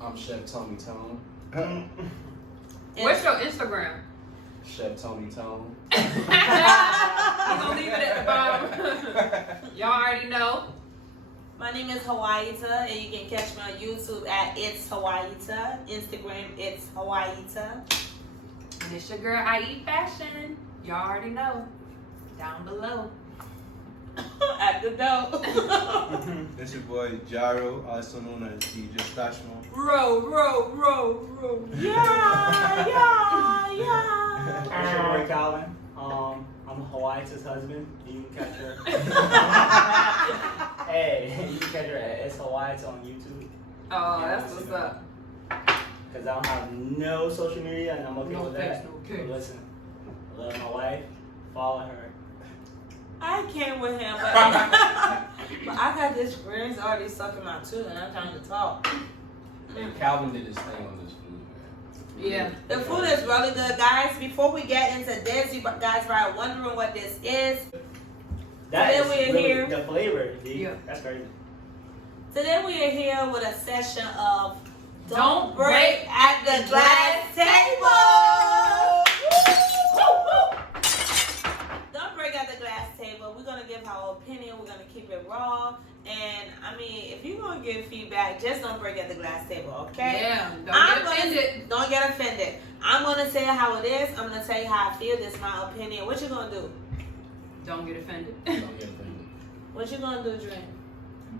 I'm Chef Tony Tone. What's your Instagram? Chef Tony Tone. We're gonna leave it at the bottom. Y'all already know. My name is Hawaiita, and you can catch me on YouTube at It's Hawaiita, Instagram It's Hawaiita. And it's your girl, I Eat Fashion. Y'all already know. Down below. At the door. This your boy Jaro, also known as DJ Stashmo. Row. Yeah. It's your boy Calvin. I'm Hawaiita's husband. You can catch her. Hey, you can catch her at It's Hawaiita on YouTube. Oh, that's what's up. Because I don't have no social media and I'm okay No with that. Facebook. But listen, I love my wife. Follow her. I came with him, but I got this grin's already sucking my tooth, and I'm trying to talk. And Calvin did his thing on this food, man. Yeah. The food is really good, guys. Before we get into this, you guys are wondering what this is. That Today is we're really here. the flavor, D. Yeah. That's crazy. Today we are here with a session of Don't break at the glass table. Don't break at the glass table. We're gonna give our opinion. We're gonna keep it raw. And I mean, if you're gonna give feedback, just don't break at the glass table, okay? Yeah. Don't get offended. Don't get offended. I'm gonna say how it is. I'm gonna tell you how I feel. This is my opinion. What you gonna do? Don't get offended. Don't get offended. What you gonna do, Dream?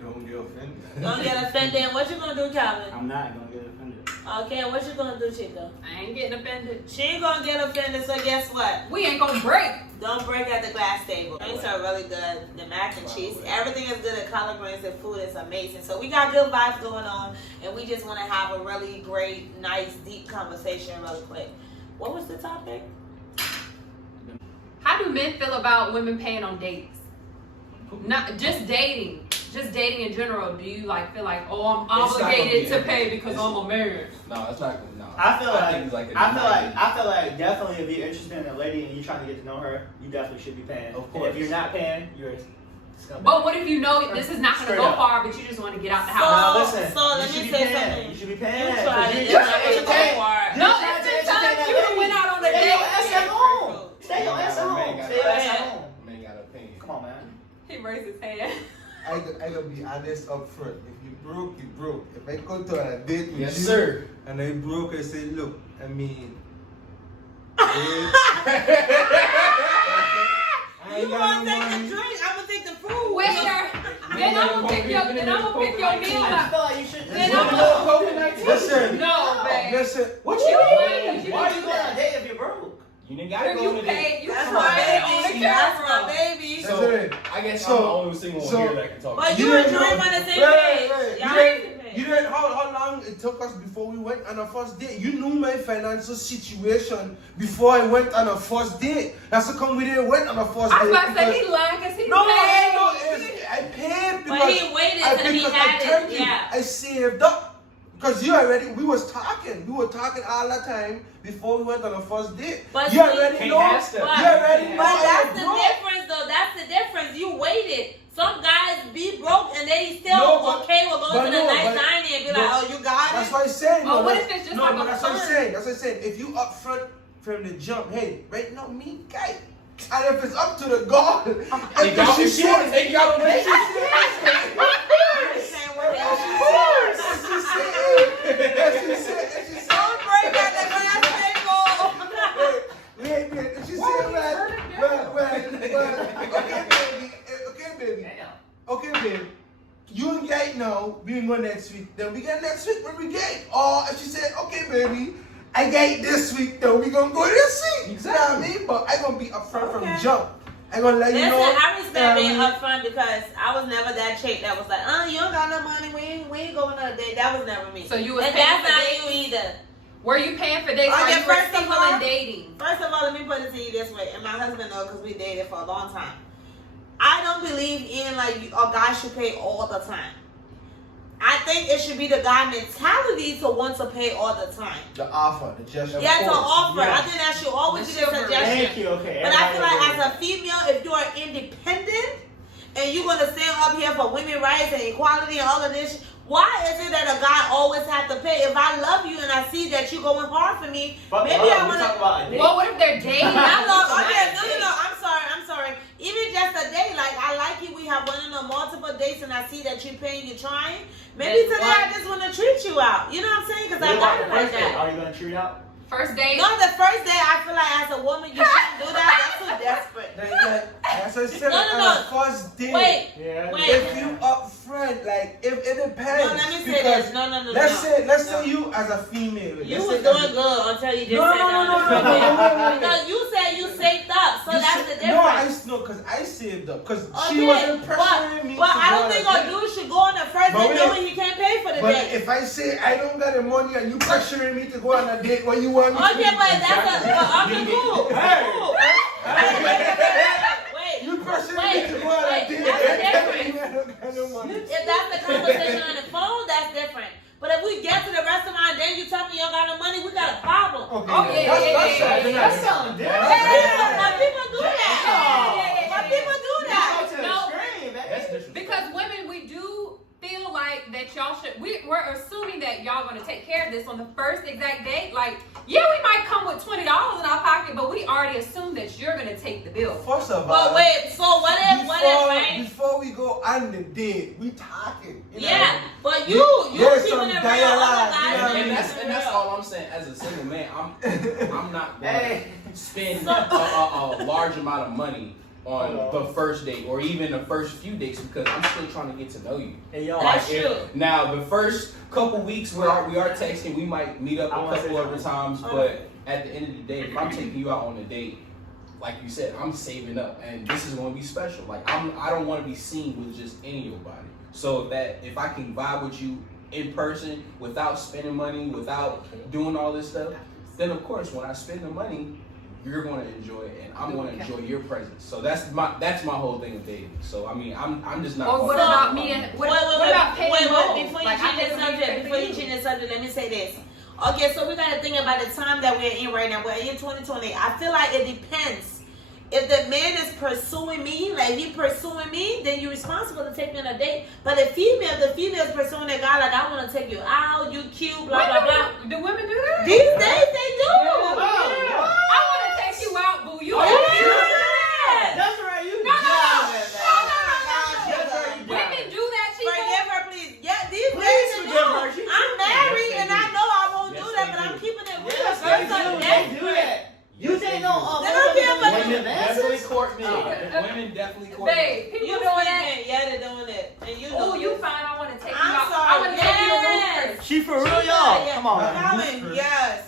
Don't get offended. Don't get offended. And what you gonna do, Calvin? I'm not going to get offended. Okay, what you gonna do, Chico? I ain't getting offended. She ain't gonna get offended, so guess what? We ain't gonna break. Don't break at the glass table. Drinks are really good. The mac and cheese, everything is good at collard greens. The food is amazing. So we got good vibes going on, and we just want to have a really great, nice, deep conversation really quick. What was the topic? How do men feel about women paying on dates? Not just dating. Just dating in general. Do you like feel like, oh, I'm It's not gonna obligated be to every- pay because I'm a man? No, it's not gonna. No. I feel think it's like, a I feel like, united- I feel like definitely if you're interested in a lady and you're trying to get to know her, you definitely should be paying. Of And course. if you're not paying, you're a scumbag. But what if you know this is not gonna Straight go up. far, but you just want to get out the So- house? Now listen, so let you me should be say paying. something. You should be paying. You 'cause tried you're it. trying to You entertain. tried it. No, You're trying it's to the time entertain you that done went lady. out on a Stay your date. ass at home. Stay your ass at home. Man, Stay your ass at man. home. Man got opinion. Come on, man. He raised his hand. I gotta be honest up front. If you broke, you broke. If I go to a date with Yes, you sir. and I broke, I say, look, I mean, You I gonna ain't got no take the money. drink? I'm gonna take the food. Waiter, then I'm gonna pick your meal I up. just feel like you should. Then you I'm should gonna- go COVID-19. Listen, No, babe. listen. What You you mean? mean? You Why are didn't you do going on that. a date if you're broke? You didn't gotta go You to the paid. You That's tried my it on the baby. That's my camera. baby. So Listen, I guess so- I'm the only single one so- here that can talk. But You you and didn't Dream know- on the same Right, page. right. Y'all You on the didn't- same You page. know how long it took us before we went on a first date? You knew my financial situation before I went on a first date. That's how come we didn't went on a first I date. was about to say because- he lying because he No, paid. no, I paid because But he waited till he had it. Yeah. I saved up. Because we were talking all the time before we went on a first date. But you see- already Can't know. ask them. You already know. But that's I'm the broke. difference, though. That's the difference. You waited. Some guys be broke and they still No, but- okay with going but to the no, nice but- dining and be no. like, oh, you got That's it. what I'm saying. But no, what that's- if it's just no, like but a that's what I'm fun? saying. That's what I'm saying. If you up front from the jump, hey, right now, me, guy. And if it's up to the God, They got she what she wanted. They got what she Saying what they want. Don't break at the glass okay, baby. You and Gate know we can go next week. Then we get next week when we gate. Or if she said, okay, baby, I gate this week, then we gonna go this week. Exactly. You know what I mean? But I gonna be upfront from Okay. jump. I gonna let you Listen, know. I respect being you know what upfront because I was never that chick that was like, you don't got no money, we ain't going on a date. That was never me. So you was and paying that's for not dates? you either. Were you paying for dates? Oh, Or yeah, you were first of single all- and dating? First of all, let me put it to you this way, and my husband knows because we dated for a long time. I don't believe in like a guy should pay all the time. I think it should be the guy mentality to want to pay all the time. The offer, the gesture. Yeah, to offer. Yeah. I think that should always be the That's your suggestion. Thank you. Okay. But I feel like everybody as a female, if you are independent and you're gonna stand up here for women rights and equality and all of this, Why is it that a guy always have to pay? If I love you and I see that you going hard for me, But maybe I we want talk to. about a date. Well, what if they're dating? I love. Okay, no. I'm sorry. Even just a date, like I like you. We have one of the multiple dates, and I see that you're paying, you're trying. Maybe today I just want to treat you out. You know what I'm saying? Because I What got about it the like first date? that. Are you gonna treat out? First date? No, the first day I feel like as a woman you shouldn't do that. That's too desperate. That's what I said. No. On the first date. Wait. Yeah. If you up front, like if it depends. No, let me say this. No. Let's say you as a female. You let's was say doing good until you just said that. Because you said you saved up, so that's the difference. No, because I saved up. Because Okay, she wasn't pressuring me. But to I go don't on think a a date. dude should go on the first But date wait. knowing he can't pay for the But date. if I say I don't got the money and you pressuring me to go on a date when you want me to. Okay, but that's okay, cool. Hey. Cool. Wait. You pressuring Wait, me to go on a wait, date. that's the difference. I don't got no money. If that's the conversation on the phone, that's different. But if we get to the restaurant and then you tell me you don't got no money, we got a problem. Okay, Oh, yeah. That's sounding different. But people do that. But people do Go that. to the No. extreme, man. That's disrespectful. Because women, we do feel like that y'all should. We're assuming that y'all gonna take care of this on the first exact date. Like, yeah, we might come with $20 in our pocket, but we already assume that you're gonna take the bill. First of all, But wait, so what if, right? before we go on the date, we talking. You know? Yeah, but you There's keeping some it real. dialogue, Other you know guys what I mean? And keeping that's, it and that's real. all I'm saying. As a single man, I'm not going Hey. to spend a large amount of money on the first date or even the first few dates because I'm still trying to get to know you. Hey, yo, That's Like, true. Now the first couple weeks we are texting, we might meet up I a wanna couple say other times, something. but at the end of the day, if I'm taking you out on a date, like you said, I'm saving up, and this is going to be special. Like I don't want to be seen with just any old body. So that if I can vibe with you in person without spending money, without doing all this stuff, then of course when I spend the money, you're going to enjoy it, and I'm going to enjoy your presence. So that's my whole thing of dating. So I mean, I'm just not. Or what gonna- about me and what about paying wait, bills? before you Like, I change think the we need to subject, pay before for you change the subject, let me say this. Okay, so we gotta think about the time that we're in right now. We're in 2020. I feel like it depends. If the man is pursuing me, like he pursuing me, then you're responsible to take me on a date. But the female is pursuing a guy like I want to take you out, you cute, blah blah blah. Do women do that? These days they do. I want to take you out, boo. You Oh, cute. yeah. That's right, you No, no, no. jamming, Oh, no, no, no, no. That's right, you Women jamming. do that, Chico. Forgive her, please. Yeah, these Please days they forgive do. her. She- I'm married and I know I won't Yes, do that, they but I'm do. keeping it real. Yes, Girls they are do. They desperate. do that. You think no? They don't care about Women you. Definitely advances? court me. Women definitely court me. Babe, people You doing doing that. it? Yeah, they're doing it. And you Oh, know you it. fine. I want to take you I'm out. sorry. I want to take you to Yes. Roof Chris. She for real, y'all. Yeah. Come on. Calvin, yes.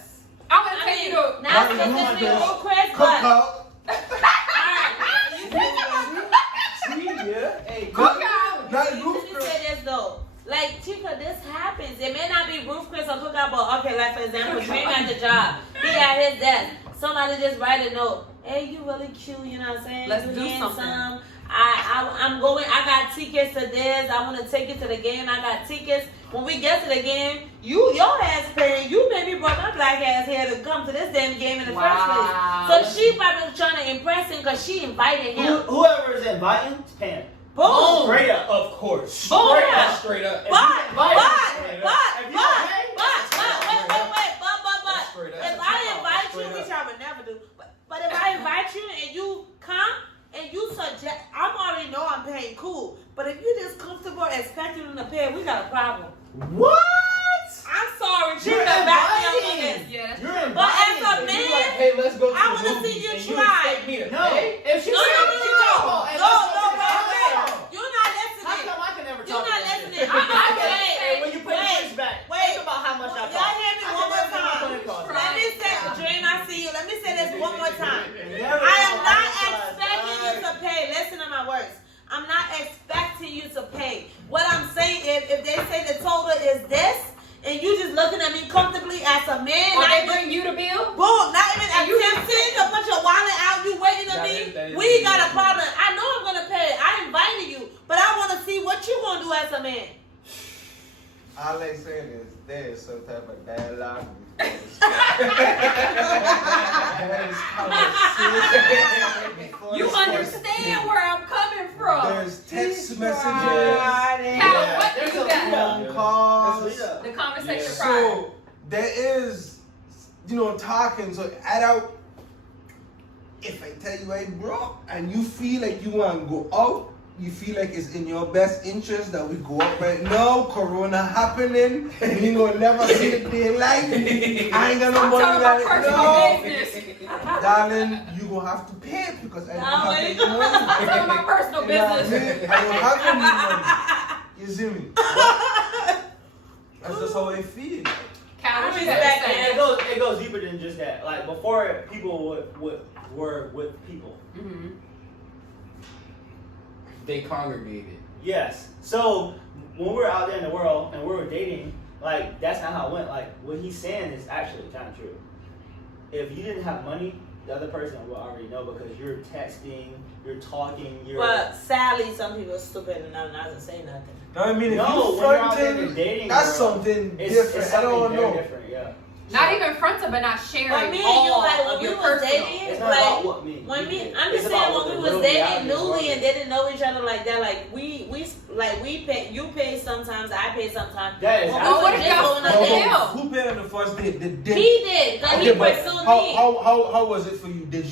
I want to I take mean, you to. not Martin, you specifically want Roof Chris, Cook but out. Yeah. Hey, Cook out. Not let roof me say this though. Like, Chica, this happens. It may not be Roof Chris or Cookout, but okay, like for example, Dream at the job. He at his desk. Somebody just write a note. Hey, you really cute, you know what I'm saying? Let's You do handsome. something. I'm going, I got tickets to this. I want to take you to the game. I got tickets. When we get to the game, your ass paying. You maybe brought my black ass here to come to this damn game in the first Wow. place. So she probably trying to impress him because she invited him. Whoever is inviting is paying. Boom. Straight up. Of course. Boom. Straight up. But, Straight wait. If I invite you, which I would never do, but if I invite you and you come and you suggest, I'm already know I'm paying cool. But if you just comfortable expecting them to pay, we got a problem. What? I'm sorry, You're Chica, back me up on inviting. this. Yeah, that's You're true. But as inviting. a man, You like, hey, let's go to I the wanna movies, see you and try. expect me to No. pay? If she No, said, wait. You're not How listening. come I can never You're talk not that listening. shit? Wait. And when you put Wait. your push back, Wait. think about how much I Y'all talk. hear me I one can more never time. put it cost. Let me say, Dream, I see you. Let me say this one more time. Never I am talk not about expecting you to pay. Listen to my words. I'm not expecting you to pay. What I'm saying is, if they say the total is this, and you just looking at me comfortably as a man, Or not they even, bring you the bill. boom, not even And you attempting to put your wallet out, you waiting on me. That is We got a problem. I know I'm gonna pay. I invited you, but I want to see what you gonna do as a man. All they saying is there's some type of dialogue. You understand where I'm coming from? There's text messages. Cal, what do There's you a got? Phone calls. The conversation Yeah. prior. So there is, talking. So add out. If I tell you I broke and you feel like you want to go out, you feel like it's in your best interest that we go out right now. Corona happening. We ain't gonna never see it daylight. I ain't got no I'm money. talking about Like, personal no, business. darling, you gonna have to pay it because I don't have any money. I'm talking about personal You know what I business. mean? I don't have any money. You see me? That's just how I feel. Cal, what you got respect, to and say? it goes deeper than just that. Like before, people were with people. Mhm. They congregated. Yes. So when we were out there in the world and we were dating, like that's not how it went. Like what he's saying is actually kind of true. If you didn't have money, the other person will already know because you're texting, you're talking, you're. But sadly, some people are stupid enough not to say nothing. No, I mean, if No, you when you're out there fronting, dating, that's girl, something it's different. I something don't very know. different, yeah. Not even fronting, but not sharing But me and you, all like, when of we your was personal. dating, It's not like, about what me. When you me, did. I'm It's just about saying what when the we was real dating reality newly was. and didn't know each other like that, like we pay, you pay sometimes, I pay sometimes. That is Well, what we if was just y'all going on split dates. the bill? Who paid on the first date? The He did, cause he but pursued how, me. how was it for you? Did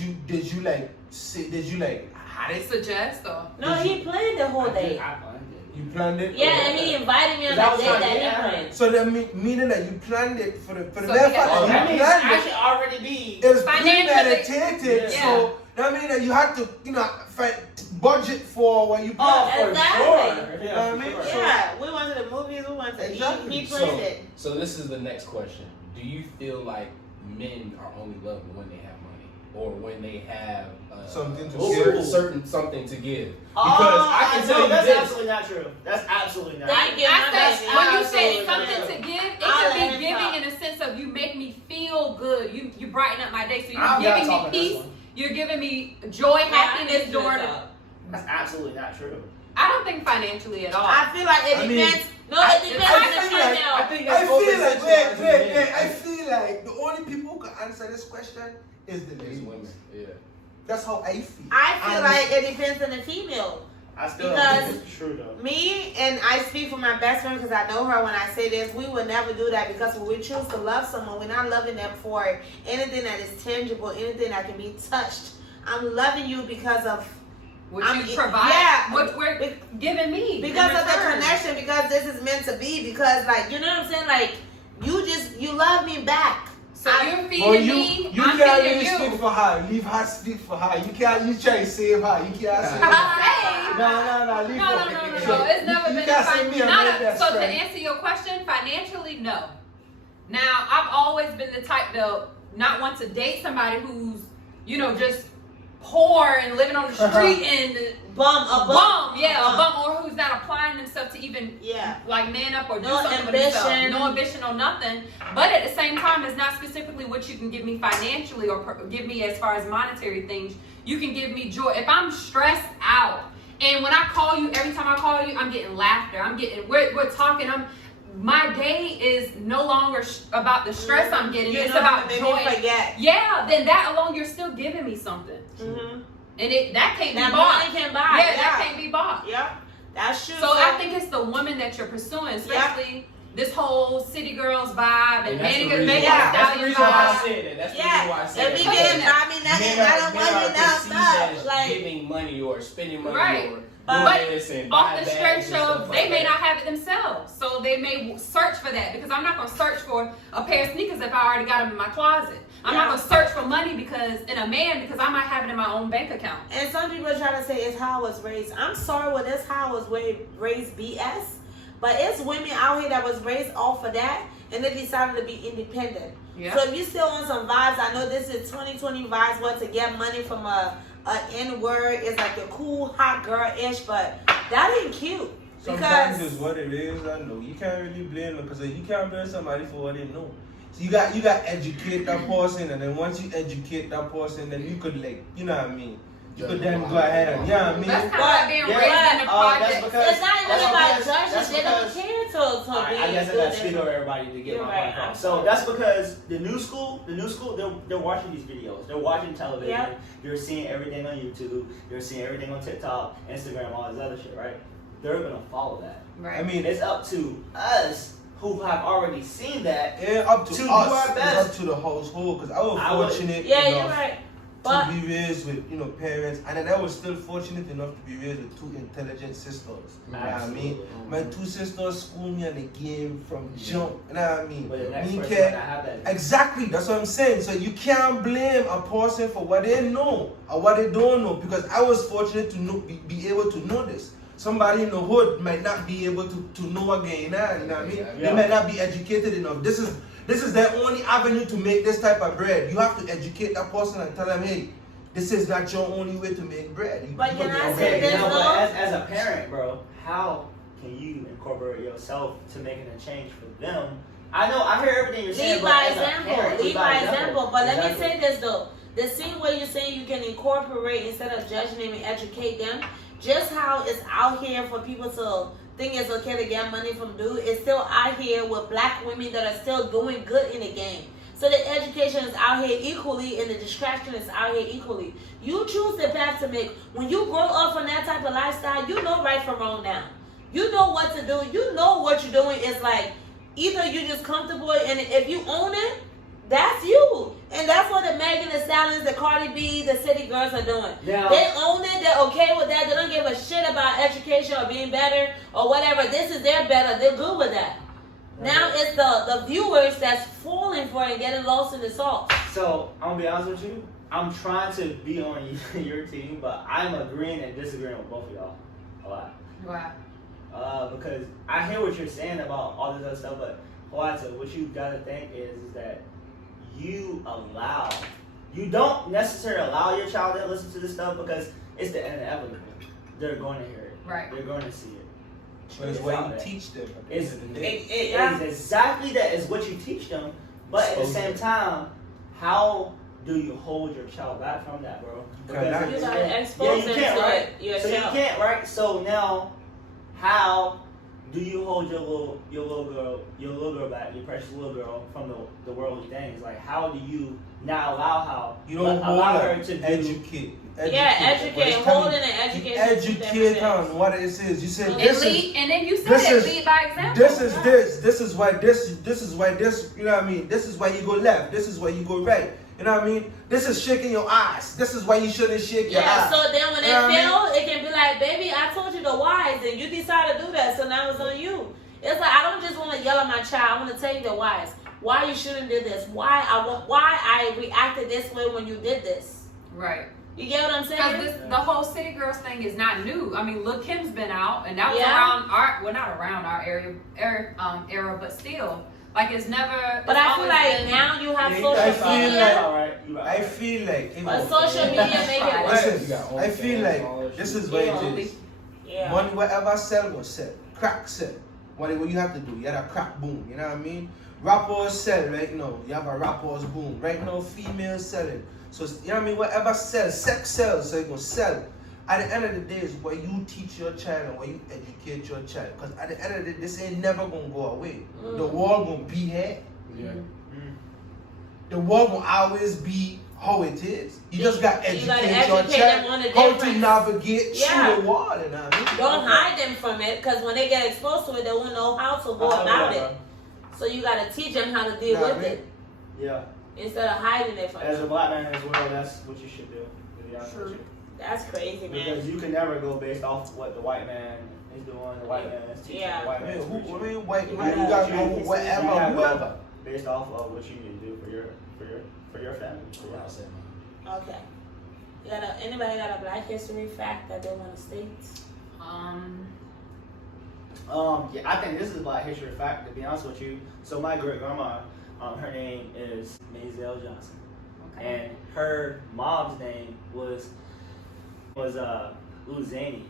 you like say? Did you like had it? Suggest or No, he planned the whole day. I planned it. You planned it? Yeah, and he invited me on That the was date my that date, he yeah. planned. So that meaning that you planned it for the So left yeah. part. That You means planned I it. should already be. It was Financially- premeditated. Yeah. So that means that you had to budget for what you Oh, planned. for Exactly. sure. You know what I mean? for sure. Yeah, we went to the movies, we went to Exactly. eat. He planned it. So this is the next question. Do you feel like men are only loved when they have money, or when they have Something to give. certain something to give? Because Oh, I can tell no, you that's this. absolutely not true. That's absolutely not Thank true. you. I said, when you say absolutely something not. to give, it I'll could let be him giving talk. in a sense of you make me feel good. You brighten up my day. So I'm you're not giving me talking this peace. one. You're giving me joy, happiness during. That's absolutely not true. I don't think financially at all. I feel like it I mean, depends. No, I- it depends I on feel the like- female. I think I that's feel like over-sexualizing men. I feel like the only people who can answer this question is the These ladies. women, yeah. That's how I feel. I feel And- like it depends on the female. I still Because- don't think it's true though. Me, and I speak for my best friend because I know her when I say this, we would never do that because when we choose to love someone, we're not loving them for anything that is tangible, anything that can be touched. I'm loving you because of What I'm- you provide, yeah. what we're Be- giving me. because in of the return. connection, because this is meant to be, because like you know what I'm saying, like you love me back. So you're feeding But me, you I'm can't feeding really you. speak for her. Leave her speak for her. You can't. You try to save her. You can't say. Hey. No. Leave No, her. no. It's never You been can't a say me and not my a, best So to friend. answer your question, financially, no. Now, I've always been the type to not want to date somebody who's, just poor and living on the street and Bum, a bum, or who's not applying themselves to even Yeah. like man up or do No something for themselves. ambition. No ambition or nothing. But at the same time, it's not specifically what you can give me financially or give me as far as monetary things. You can give me joy. If I'm stressed out, and when I call you, every time I call you, I'm getting laughter. We're talking. My day is no longer about the stress I'm getting. You It's know, about maybe joy. forget. Yeah, then that alone, you're still giving me something, Mm-hmm. and that can't That be bought. money can buy. Yeah, that can't be bought. Yep, that's true. So I think it's the woman that you're pursuing, especially this whole city girls vibe and And that's the Megan reason Megan why- Thee that's the Stallion reason why I vibe. said that. That's the yeah, reason why I said if that. he getting buy me nothing, I don't want you now perceived as stuff. Like, giving money or spending money Right. or But doing this and Off buying the bags stretch and stuff of like they may that. not have it themselves, so they may search for that because I'm not gonna search for a pair of sneakers if I already got them in my closet. I'm not gonna search for money because I might have it in my own bank account. and some people try to say it's how I was raised. I'm sorry, well, this how I was raised BS. But it's women out here that was raised off of that, and they decided to be independent. Yeah. So if you still on some vibes, I know this is 2020 vibes, what to get money from a N-word is like the cool hot girl-ish, but that ain't cute. Sometimes Because it's what it is. I know you can't really blame them because you can't blame somebody for what they know. So you got to educate that person, and then once you educate that person, then you could you know what I mean. You could then go ahead and I mean. That's kind of like being Yeah. raised in the That's project. because it's not even that's about because- judges. that's They don't because- care to Alright, I guess I gotta speak over everybody to get You're my right, point across. I'm So sorry. that's because the new school, they're watching these videos. They're watching television. Yep. You're seeing everything on YouTube. You're seeing everything on TikTok, Instagram, all this other shit, right? They're gonna follow that. Right. I mean, It's up to us who have already seen that. yeah, up to To do us, our it's best. up to the household. Because I was I would- fortunate Yeah, enough you're right. But to be raised with, parents, and then I was still fortunate enough to be raised with 2 intelligent sisters. You know what I mean? My 2 sisters schooled me on the game from jump. You know what I mean? But the next Me person care- might not have that. Exactly, that's what I'm saying. So you can't blame a person for what they know or what they don't know, because I was fortunate to know, be able to know this. Somebody in the hood might not be able to know again, you know what I mean? Yeah. They might not be educated enough. This is their only avenue to make this type of bread. You have to educate that person and tell them, hey, this is not your only way to make bread. But can I Okay, say Okay, there's no, no- but as a parent, bro, how can you incorporate yourself to making a change for them? I know, I hear everything you're saying, lead but by as a example. parent, Lead by example. But let me Exactly. say this though. The same way you're saying you can incorporate instead of judging them and educate them, just how it's out here for people to think it's okay to get money from dude, it's still out here with black women that are still doing good in the game. So the education is out here equally and the distraction is out here equally. You choose the path to make. When you grow up from that type of lifestyle, you know right from wrong now. You know what to do. You know what you're doing is like, either you're just comfortable and if you own it, that's you. And that's what the Megan Thee Stallions, the Cardi B, the City Girls are doing. Now- They own it. They're okay with that. They don't give a shit about education or being better or whatever. This is their better. They're good with that. Now it's the viewers that's falling for it and getting lost in the sauce. So, I'm gonna be honest with you. I'm trying to be on your team, but I'm agreeing and disagreeing with both of y'all a lot. Wow. Because I hear what you're saying about all this other stuff, but what you gotta think is that you don't necessarily allow your child to listen to this stuff because it's the inevitable. They're going to hear it. Right. They're going to see it. But it's It's what out you there. teach them. at the It's, end of the day. it is exactly that is what you teach them, but at the same time, how do you hold your child back from that, bro? Cannot. You gotta expose them can't, to right? it yourself. So you can't, right? So now, how do you hold your little girl back, your precious little girl from the worldly things? Like, how do you not allow You don't allow her hold to her, do? educate. Yeah, educate, holding and education. Educate on what it is. You said And this is lead, and then you said this it, is- lead by example. this is this is why this, you know what I mean? This is why you go left, this is why you go right. You know what I mean? This is shaking your eyes. This is why you shouldn't shake your Yeah, eyes. so then when they You know what I fail, it can be like, baby, I told you the whys, and you decide to do that, so now it's on you. It's like, I don't just want to yell at my child. I want to tell you the whys. Why you shouldn't do this. Why I reacted this way when you did this. Right. You get what I'm Because saying? the whole City Girls thing is not new. I mean, Lil' Kim's been out, and that was Yeah. around our, well, not around our era, but still, like it's never. But it's I feel always like been- now you have Yeah, social I feel media. I feel like if But social media make it worse. listen, I feel like this is what it is. Yeah. Money whatever sell will sell. Crack sell. What you have to do, you have a crack boom, you know what I mean? Rappers sell right now. You have a rappers boom. Right now, females selling. So you know what I mean? Whatever sells, sex sells, so it gonna sell. At the end of the day, is where you teach your child and where you educate your child. Because at the end of the day, this ain't never gonna go away. The world gonna be here. Yeah. The world will always be how it is. You just got to You gotta educate your educate them on child the how to difference. navigate Yeah. through the wall. You know what I mean? Don't hide them from it, because when they get exposed to it, they won't know how to go about it. So you gotta teach them how to deal Nah, with man. it Yeah. instead of hiding it from As a them. black man as well, that's what you should do. To be honest with you. That's crazy, man. Because you can never go based off what the white man is doing, the white man is teaching, Yeah. the white I man mean, is who, preaching. I mean, white Yeah. man, you gotta go You whatever, gotta go whoever. based off of what you need to do for your family. That's what I said, man. Okay. Anybody got a Black History fact that they want to state? Yeah, I think this is Black History fact, to be honest with you. So my great grandma, her name is Maisel Johnson, Okay. and her mom's name was Luzani,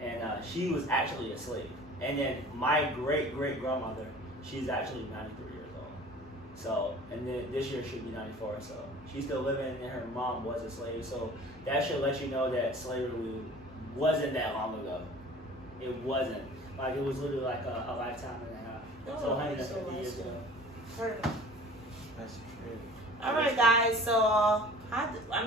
and she was actually a slave. And then my great grandmother, she's actually 93 years old. So, and then this year she'll be 94. So she's still living, and her mom was a slave. So that should let you know that slavery wasn't that long ago. it wasn't. Like it was literally like a lifetime and a half. So 150 years ago. That's true. All right, guys. So,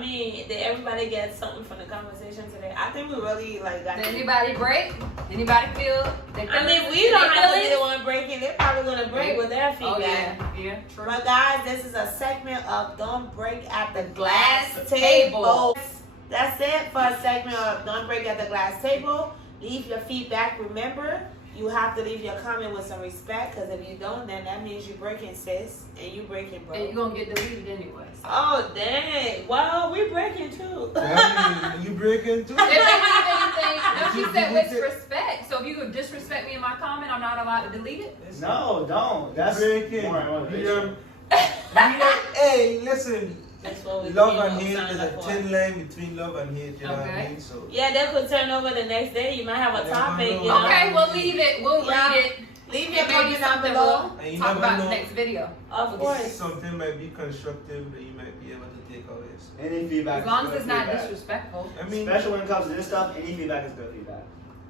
did everybody get something from the conversation today? I think we really like got. Did anybody break? Anybody feel? We don't have to be the one breaking. They're probably gonna break with their Oh feedback. yeah, true. But guys, this is a segment of Don't Break at the Glass Glass Table. Table. That's it for a segment of Don't Break at the Glass Table. Leave your feedback. Remember, you have to leave your comment with some respect, because if you don't, then that means you're breaking, sis, and you breaking, bro. And you're gonna get deleted anyway. So. Oh dang! Well, we breaking too. I mean, you breaking too? If they leave anything, no, she said with respect. So if you could disrespect me in my comment, I'm not allowed to delete it. No, don't. That's breaking. more motivation. Hey, listen. That's what we Love came and up hate signing is up a for. thin line between love and hate. You know what I Okay. mean? So Yeah, that could turn over the next day. You might have a Yeah, topic. I You know. know? Okay, we'll leave it. We'll Yeah. read it. Leave And your maybe comment down something below. and you Talk never about know. the next video. Of course. Something might be constructive that you might be able to take away. So, Any feedback. As long is as it's good not feedback. disrespectful. I mean, Especially when it comes to this stuff, any feedback is good feedback.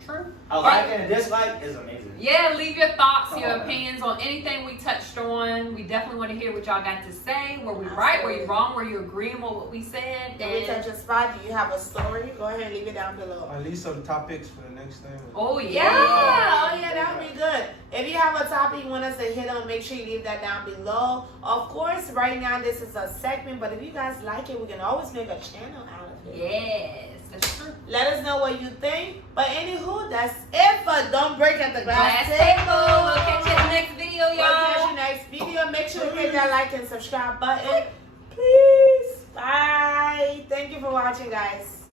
True. A like and a dislike is amazing. Yeah, leave your thoughts, your Oh. opinions on anything we touched on. We definitely want to hear what y'all got to say. Were we right? Were you wrong? Were you agreeing with what we said? If we touch a spot, do you have a story? Go ahead and leave it down below. at least some topics for the next time. Oh Yeah, yeah. oh yeah, that would be good. If you have a topic you want us to hit on, make sure you leave that down below. Of course, right now this is a segment, but if you guys like it, we can always make a channel out of it. Yes, that's true. Let us know what you think. But anywho, that's it for Don't Break at the Glass Glass Table. table. We'll catch you in the next video, We'll catch y'all. you next video. Make sure to hit that like and subscribe button. Please. Bye. Thank you for watching, guys.